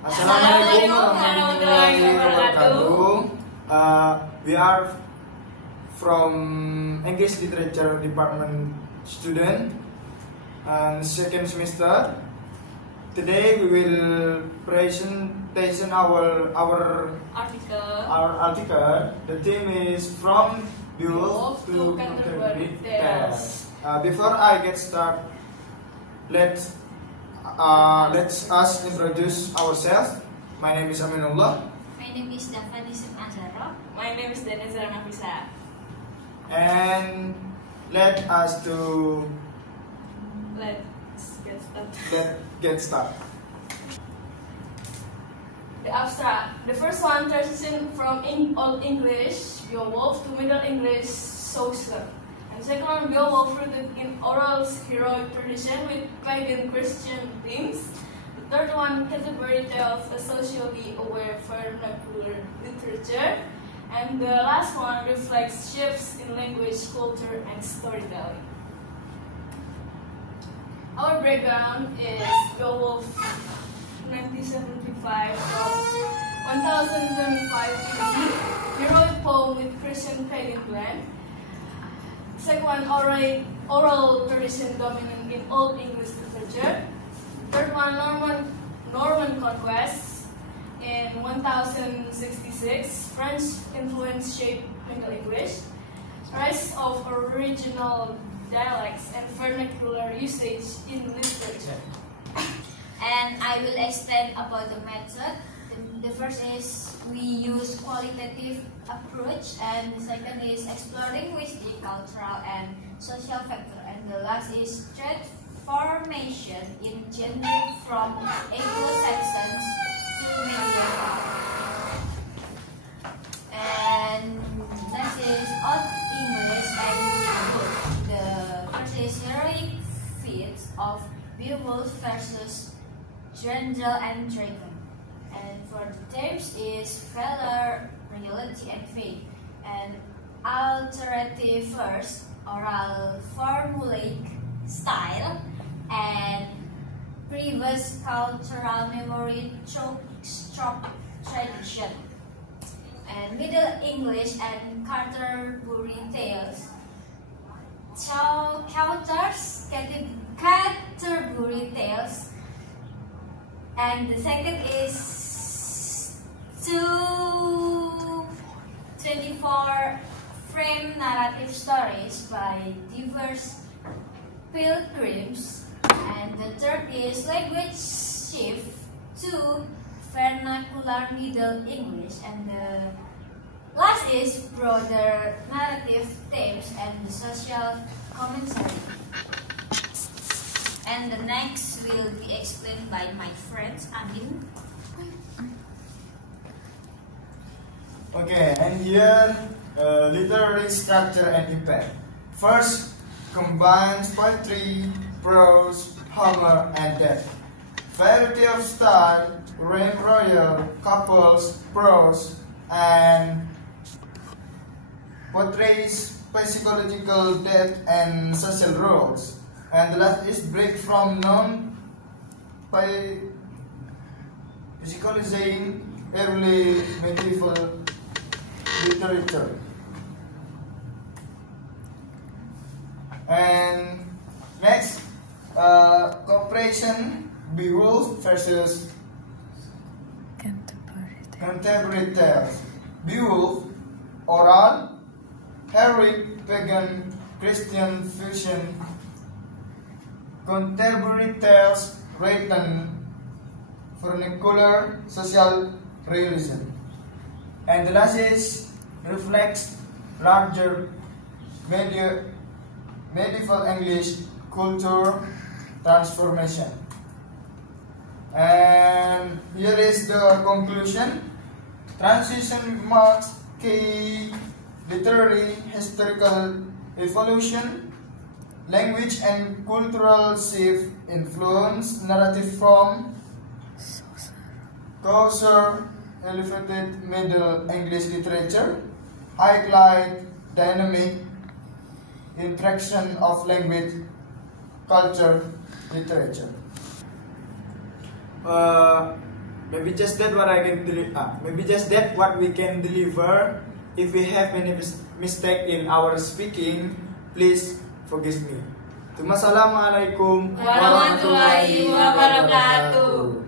Assalamualaikum warahmatullahi wabarakatuh. We are from English Literature Department student and second semester. Today we will presentation our article. The theme is from Beowulf to Canterbury Tales. Before I get started, let's us introduce ourselves. My name is Aminullah. My name is Daffa Az-Zahro. My name is Nafisa. And let's get started. The abstract. The first one transition from Old English Beowulf to Middle English Chaucer. And second one, Beowulf rooted in oral heroic tradition with pagan Christian themes. The third one, Canterbury Tales, a socially aware vernacular literature. And the last one reflects shifts in language, culture, and storytelling. Our background is Beowulf 1975 from 1025 AD, heroic poem with Christian pagan blend. Second one, oral tradition dominant in Old English literature. Third one, Norman conquest in 1066. French influence shaped Middle English. Rise of original dialects and vernacular usage in literature. And I will explain about the method. The first is we use qualitative approach, and the second is exploring linguistic, cultural, and social factor, and the last is thread formation in genre from Anglo-Saxons to medieval. And next is Old English and Beowulf. The first is heroic feats of Beowulf versus Grendel and Dragon. And for the themes is valor, reality, and faith. And alternative verse, oral formulaic style, and previous cultural memory stroke tradition. And Middle English and Canterbury Tales. Canterbury Tales. And the second is 224 frame narrative stories by diverse pilgrims. And the third is language shift to vernacular Middle English. And the last is broader narrative themes and the social commentary. And the next will be explained by my friends Amin. Okay, and here literary structure and impact. First, combines poetry, prose, humor, and depth. Variety of style, rhyme royal, couples, prose, and portrays psychological depth and social roles. And the last is break from non-psychologizing early medieval literature. And next, comparison Beowulf versus Canterbury Tales. Beowulf, oral, heroic, pagan, Christian fusion. Canterbury Tales, written, vernacular, social realism. And the last is reflects larger medieval English culture transformation. And here is the conclusion. Transition marks key literary historical evolution. Language and cultural shift influence narrative from Chaucer, elevated Middle English literature, highlight dynamic interaction of language, culture, literature. Maybe just that what I can deliver. Maybe just that what we can deliver. If we have any mistake in our speaking, please forgive me. Assalamualaikum warahmatullahi wabarakatuh.